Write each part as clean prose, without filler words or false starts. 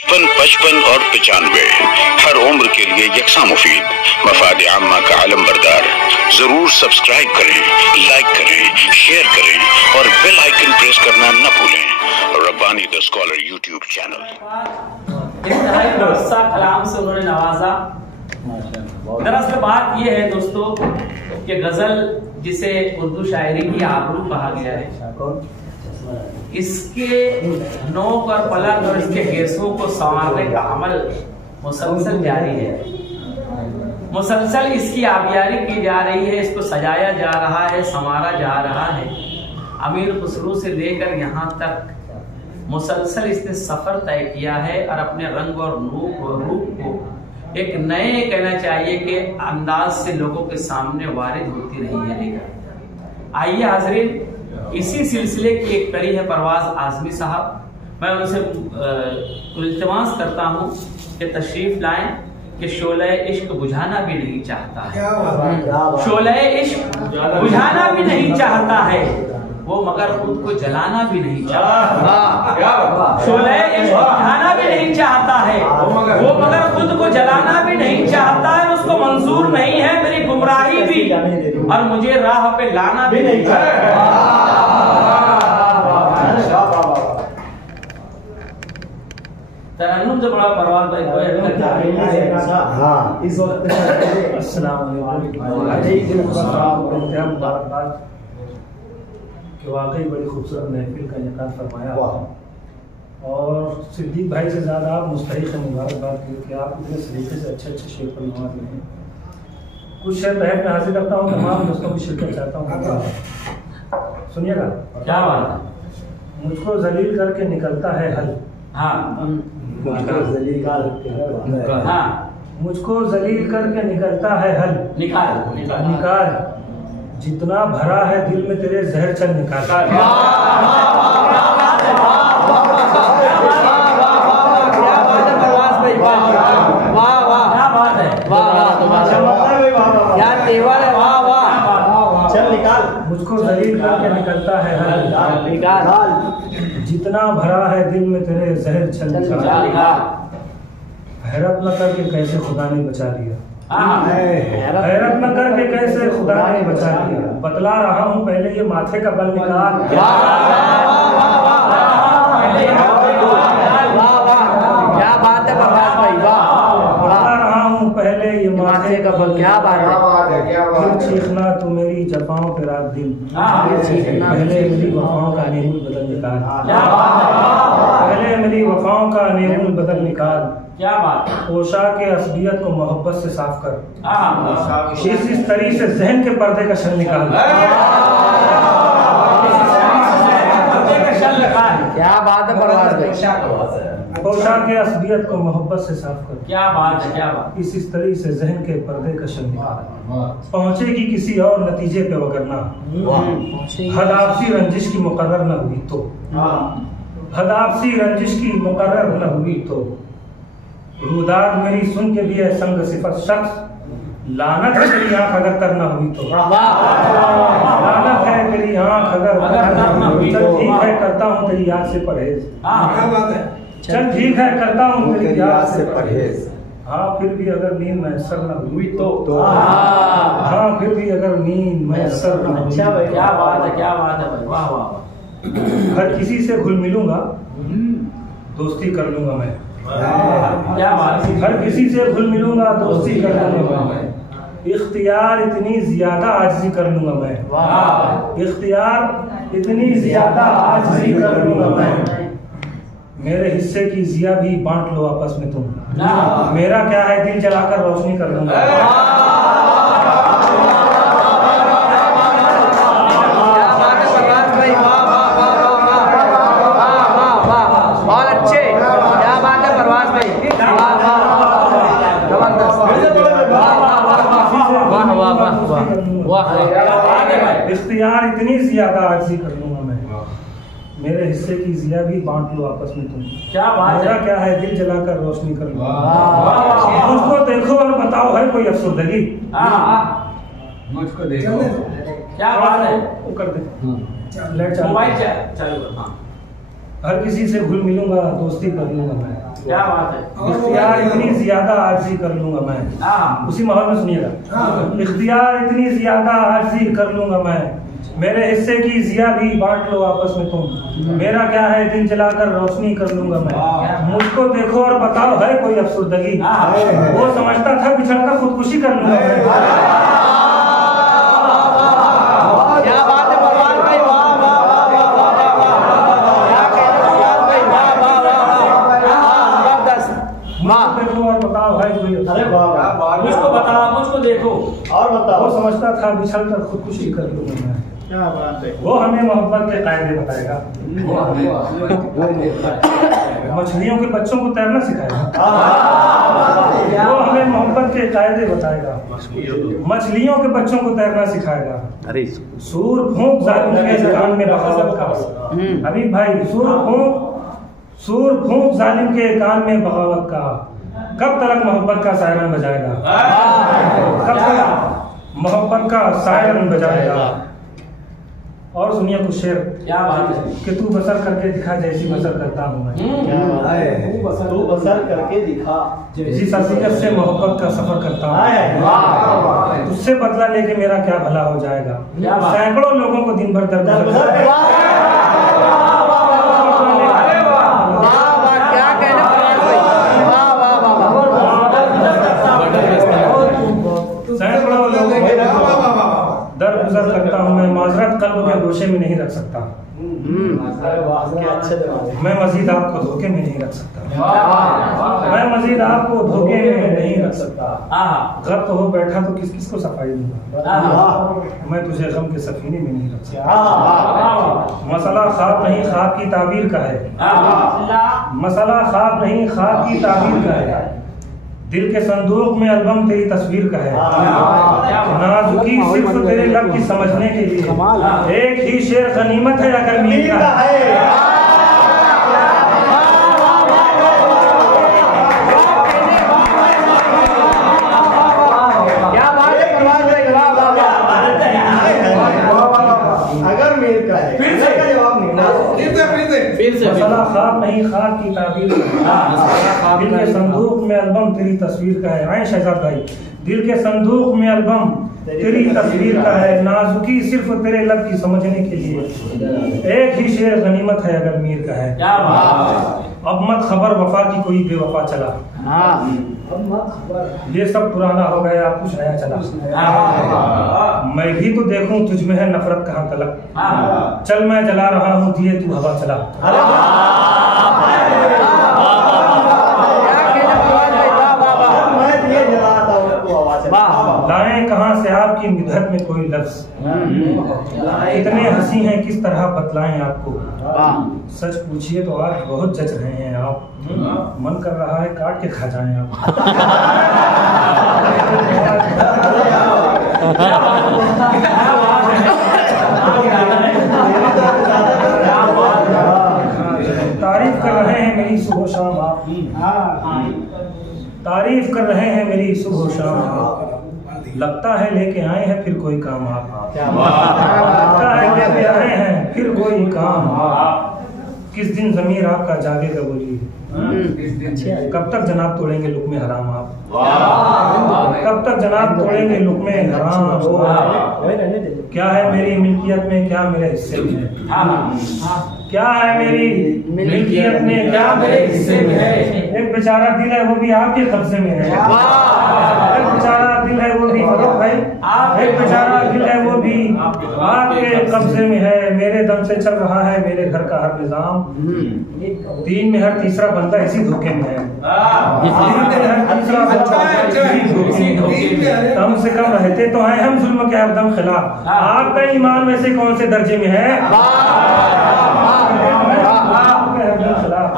55 और 95 हर उम्र के लिए यकसा मुफीद, मफाद आम्मा का आलम बरदार। जरूर सब्सक्राइब करें, लाइक करें, शेयर करें और बेल आइकन प्रेस करना न भूलें। Rabbani the scholar YouTube channel. इंतहाई मुअस्सा कलाम से उन्होंने नवाजा। दरअसल बात यह है दोस्तों कि गजल जिसे उर्दू शायरी की आबरू कहा गया है, इसके नोक और पलक और इसके गेसों को संवारने का अमल मुसलसल जारी है। मुसलसल इसकी आबियारी की जा रही है, इसको सजाया जा रहा है, संवारा जा रहा है। अमीर खुसरो से लेकर यहाँ तक मुसलसल इसने सफर तय किया है और अपने रंग और रूप को एक नए कहना चाहिए कि अंदाज से लोगों के सामने वारिद होती रही है। लेकर आइए हाज़रीन, इसी सिलसिले की एक कड़ी है परवाज आजमी साहब। मैं उनसे इल्तिमास करता हूँ कि तशरीफ लाएं कि शोले इश्क बुझाना भी नहीं चाहता है। शोले इश्क बुझाना भी नहीं चाहता है वो, मगर खुद को जलाना भी नहीं चाहता। शोले इश्क बुझाना भी नहीं चाहता है वो, मगर खुद को जलाना भी नहीं चाहता है। उसको मंजूर नहीं है मेरी गुमराही भी, और मुझे राह पे लाना भी नहीं चाहता। तरन्नुम से बड़ा परवाज़ भाई कोई इस वक्त अस्सलाम वालेकुम कि वाकई बड़ी खूबसूरत महफिल का इनेकाद फरमाया और सिद्दीक भाई से ज़्यादा आप मुस्तहिक़ हैं मुबारकबाद कि आप इतने सलीके से अच्छे अच्छे शेर पर नवाज रहे हैं। कुछ शेर तहत में हाजिर करता हूँ, तमाम दोस्तों की शिरकत चाहता हूँ। सुनिएगा क्या बात है। मुझको जलील करके निकलता है हल। हाँ हाँ, मुझको जलील करके निकलता है हल। निकाल निकाल जितना भरा है दिल में तेरे जहर चल निकाल। मुझको जलील करके निकलता है हल। निकाल जितना भरा है दिल में तेरे जहर चल निकाल। हैरत न करके कैसे खुदा ने बचा लिया। हैरत न करके कैसे खुदा ने बचा लिया। बतला रहा हूँ पहले ये माथे का बल निकाल। क्या बात है प्रकाश भाई, वाह। बतला रहा हूँ पहले ये माथे का बल। क्या बात है। फिर चीखना तू मेरी जफाओं पे रात दिन। पहले मेरी वफाओं का नेमुल बदल निकाल। पहले मेरी वफाओं का नेमुल बदल निकाल। क्या बात। पोशाक के असबियत को मोहब्बत से साफ कर। इस तरीके से जहन के पर्दे का शल निकाल। क्या बात है प्रकाश भाई। पोशाक के असबियत को मोहब्बत से साफ कर। क्या बात है, क्या बात। इस तरीके से जहन के पर्दे का शल निकाल। पहुंचेगी किसी और नतीजे पे वगरना। हद आपसी रंजिश की मुकर्रर न हुई तो। हद आपसी रंजिश की मुकर्रर न हुई तो। रुदाद मेरी सुन के भी है संग सिफत शख्स। लानत है तेरी आंख अगर तर न हुई तो। लानत है तेरी आंख अगर तर न हुई तो। ठीक है करता हूँ तेरी याद से परहेज। चल ठीक है करता हूँ तेरी याद से परहेज। हाँ फिर भी अगर नींद मैसर न हुई तो। हाँ फिर भी अगर नींद मैसर न हुई। क्या बात है, क्या बात है भाई, वाह वाह। हर किसी से घुल मिलूंगा दोस्ती कर लूंगा मैं। क्या बात। हर किसी से घुल मिलूंगा दोस्ती कर लूंगा मैं। इख्तियार इतनी ज्यादा आजिज़ी कर लूंगा मैं। इख्तियार इतनी ज्यादा आजिज़ी कर लूंगा मैं। मेरे हिस्से की जिया भी बांट लो आपस में तुम। मेरा क्या है दिल जलाकर रोशनी कर लूंगा। इख्तियार इतनी ज्यादा आजिज़ी कर लूंगा मैं। मेरे हिस्से की जिया भी बांट लो आपस में तुम। क्या बात। मेरा क्या है दिल जलाकर रोशनी कर लूंगा। मुझको देखो और बताओ है कोई अफसरदगी। मुझको देखो। क्या बात है। वो कर दे मोबाइल चालू। हर किसी से घुल मिलूंगा दोस्ती कर लूंगा मैं। क्या बात है। इख्तियार इतनी ज्यादा आर्जी कर लूंगा मैं, उसी माहौल में सुनिएगा। इख्तियार इतनी ज्यादा आर्जी कर लूंगा मैं, मेरे हिस्से की जिया भी बांट लो आपस में तुम, मेरा क्या है दिन जलाकर रोशनी कर लूंगा मैं। मुझको देखो और बताओ है कोई अफसुर्दगी, वो समझता था बिछड़कर खुदकुशी कर लूंगा मैं। क्या बात है परवाज भाई, वाह वाह वाह वाह वाह वाह, क्या कहते हैं परवाज भाई, वाह वाह वाह वाह, जबरदस्त। मुझको देखो और बताओ है कोई अफसुर्दगी, मुझको बताओ, मुझको देखो और बताओ। वो समझता था बिछड़कर खुदकुशी कर लूंगा मैं। क्या बात है। वो हमें मोहब्बत के कायदे बताएगा, मछलियों के बच्चों को तैरना सिखाएगा। वो हमें मोहब्बत के कायदे बताएगा, मछलियों के बच्चों को तैरना सिखाएगा। सूर फूंक जालिम के कान में बगावत का, अभी भाई सूर फूंक जालिम के कान में बगावत का, कब तक मोहब्बत का सायरन बजाएगा, कब तक मोहब्बत का सायरन बजाएगा। और सुनिए कुछ शेर, क्या बात है। कि तू बसर करके दिखा जैसी बसर करता हूँ मैं, तू बसर करके दिखा जिस हसीयत से मोहब्बत का सफर करता हूँ, उससे बदला लेके मेरा क्या भला हो जाएगा। सैकड़ों लोगों को दिन भर दर्द वाह वाह, क्या कहने परवाज भाई, वाह वाह वाह वाह, सैकड़ों लोगों को दर गुजर करता हूँ मैं, माजरत कल्ब के गोशे में नहीं रख सकता, मैं मजीद आपको धोखे में नहीं रख सकता, मैं मजीद आपको धोखे में नहीं रख सकता। गम तो हो बैठा तो किस किस को सफाई दूंगा, मैं तुझे गम के सफीने में नहीं रख सकता। मसला ख्वाब नहीं ख्वाब की ताबीर का है, मसला ख्वाब नहीं ख्वाब की ताबीर का है, दिल के संदूक में एल्बम तेरी तस्वीर का है, नाजुकी सिर्फ तेरे लब की समझने के लिए, एक ही शेर गनीमत है अगर मीर का है। क्या बात है परवाज भाई, वाह वाह वाह, अगर मीर का है, फिर से का जवाब नहीं ना। मसला ख्वाब नहीं ख्वाब की ताबीर का है, दिल के संदूक में एल्बम तेरी तस्वीर का है। आए शहजाद भाई, दिल के संदूक में एल्बम तेरी तस्वीर का है, नाजुकी सिर्फ तेरे लब की समझने के लिए, एक ही शेर गनीमत है अगर मीर का है। अब मत खबर वफा की कोई बेवफा चला, ये सब पुराना हो गया कुछ नया चला, मैं भी तो देखूं तुझ में है नफरत कहाँ तलक, चल मैं जला रहा हूँ दिए तू हवा चला। लाएं कहाँ से आपकी मिदहत में कोई लफ्ज, इतने हंसी हैं किस तरह बतलाएं आपको, सच पूछिए तो आज बहुत जच रहे हैं आप, मन कर रहा है काट के खा जाएं आप। तारीफ कर रहे हैं मेरी सुबह शाम आप, तारीफ कर रहे हैं मेरी सुबह शाम आप, लगता है लेके आए हैं फिर कोई काम आप, लगता है लेके आए हैं फिर कोई काम आप, किस दिन ज़मीर आपका जागेगा बोलिए, कब तक जनाब तोड़ेंगे लुक़्मे हराम आप, कब तक जनाब तोड़ेंगे लुक़्मे हराम आप, क्या है मेरी मिल्कियत में क्या मेरे हिस्से में है, क्या है मेरी मिल्कियत में क्या मेरे हिस्से में है, एक बेचारा दिल है वो भी आपके कब्जे में है, एक बेचारा दिल है वो भी भाई, एक बेचारा दिल है वो भी आपके कब्जे में है, मेरे दम से चल रहा है मेरे घर का हर निजाम, दीन में हर तीसरा बंदा इसी धोखे में है, कम से कम रहते तो हैं हम जुल्म के हरदम खिलाफ, आपका ईमान वैसे कौन से दर्जे में है,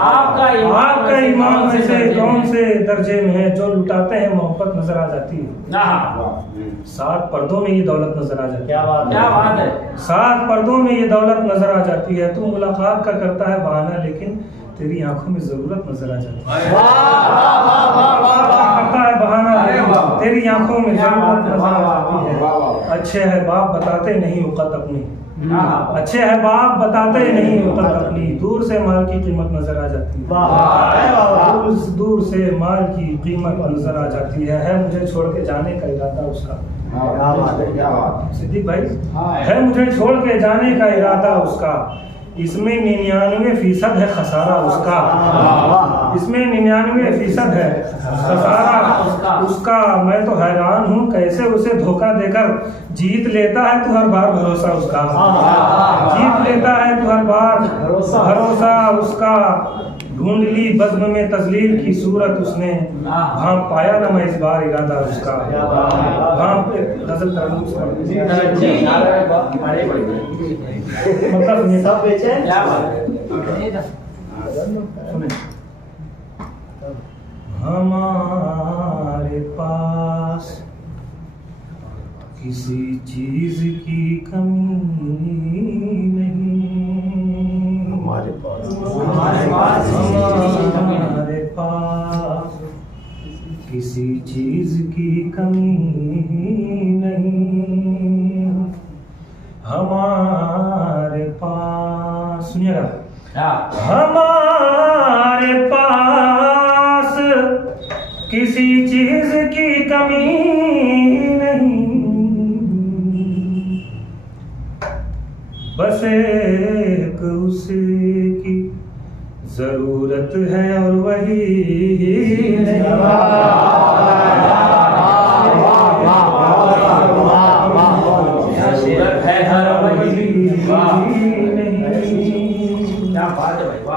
आपका ईमान वैसे कौन से दर्जे में है, जो लुटाते हैं मोहब्बत नजर आ जाती है, सात पर्दों में ये दौलत नजर आ जाती है, क्या बात है, सात पर्दों में ये दौलत नजर आ जाती है, तू मुलाकात का करता है बहाना लेकिन तेरी आंखों में जरूरत नजर आ जाती है, करता है बहाना तेरी आंखों में जन्नत नजर आती है। अच्छे है बाप बताते नहीं औकत अपनी, अच्छे है बाप बताते नहीं औकत अपनी, दूर से माल की कीमत नजर आ जाती है, दूर से माल की कीमत नजर आ जाती है मुझे छोड़ के जाने का इरादा उसका। सिद्दीक भाई, है मुझे छोड़ के जाने का इरादा उसका, इसमें 99% है खसारा उसका, इसमें 99% है खसारा उसका। मैं तो हैरान हूँ कैसे उसे धोखा देकर जीत लेता है तू हर बार भरोसा उसका, जीत लेता है तू हर बार भरोसा उसका। ढूंढ ली बज़्म में तज़लील की सूरत उसने, भांप पाया ना मैं इस बार इरादा उसका। भांप गजल मतलब सब बेचे हमारे पास किसी चीज की कमी नहीं, हमारे पास किसी चीज की कमी नहीं, हमारे पास, सुनिएगा, हमारे पास किसी चीज की कमी नहीं, बस एक उसकी जरूरत है और वही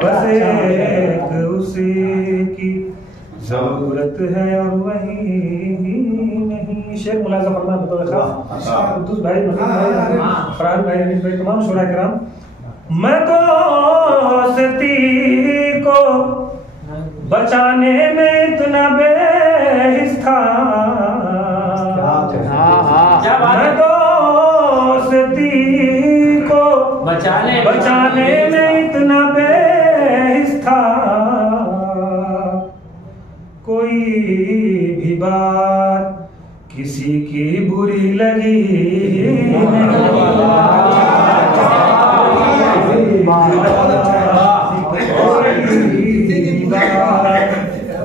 बस एक उसकी जरूरत है और वही नहीं। शेर मुलाजा फरमा बतौर भाई, फरहान भाई, अनीस भाई, तमाम शुरा किराम, मैं दोस्ती को बचाने में इतना बेहिस था, मैं दोस्ती को बचाने में इतना बेहिस था, कोई भी बात किसी की बुरी लगी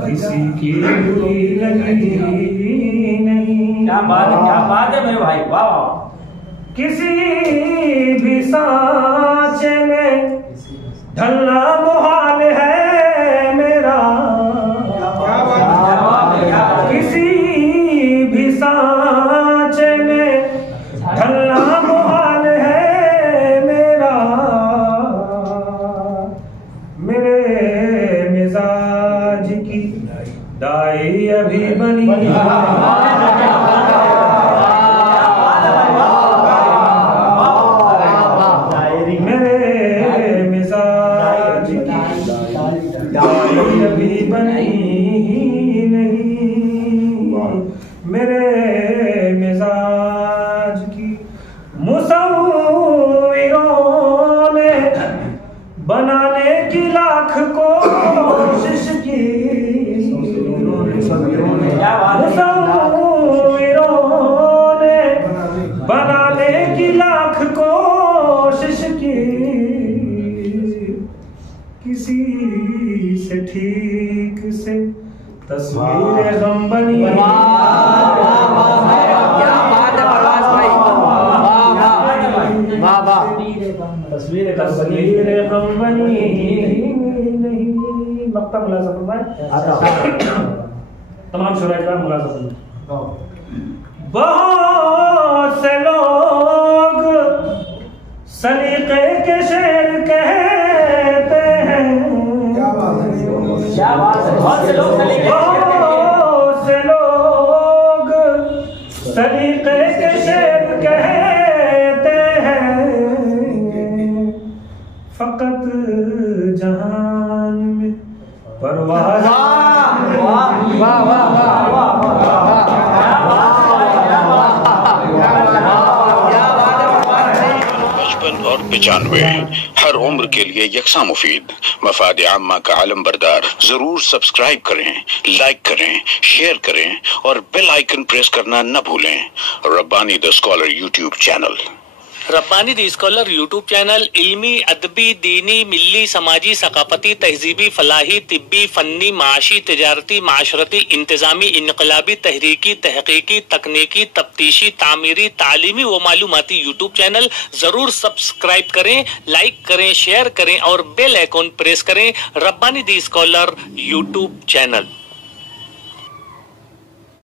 किसी की बुरी लगी नहीं। क्या बात है मेरे भाई, वाह। किसी भी सांचे में ढलना मुहाल है मेरा, किसी भी सांचे में ढलना मुहाल है मेरा, मेरे मिजाज की दाई अभी बनी अभी बनी नहीं, मेरे मिजाज की मुसव्विरों ने बनाने की लाख कोशिश की, मुसव्विरों ने बनाने की लाख कोशिश की, किसी से ठीक से तस्वीर गम बनी, तस्वीर गम बनी नहीं। मक्ता मुलाजा फरमाए, तमाम शुरा किराम मुलाजा फरमाए। बहुत से लोग सलीके के शेर कहते हैं, क्या बात है, बहुत से लोग सलीके के शेर कहते हैं, फकत जहान में परवाज़ बचपन और 95 हर उम्र के लिए यकसा मुफीद, मफाद आम्मा का आलम बरदार। जरूर सब्सक्राइब करें, लाइक करें, शेयर करें और बेल आइकन प्रेस करना न भूलें। Rabbani the scholar YouTube channel. Rabbani the scholar YouTube channel इल्मी, अदबी, दीनी, मिल्ली, समाजी, सकाफती, तहजीबी, फलाही, तिब्बी, फन्नी, माशी, तिजारती, माशरती, इंतजामी, इनकलाबी, तहरीकी, तहकीकी, तकनीकी, तफ्तीशी, तामीरी, तालीमी व मालूमाती यूट्यूब चैनल। जरूर सब्सक्राइब करें, लाइक करें, शेयर करें और बेल आइकन प्रेस करें। Rabbani the scholar YouTube channel.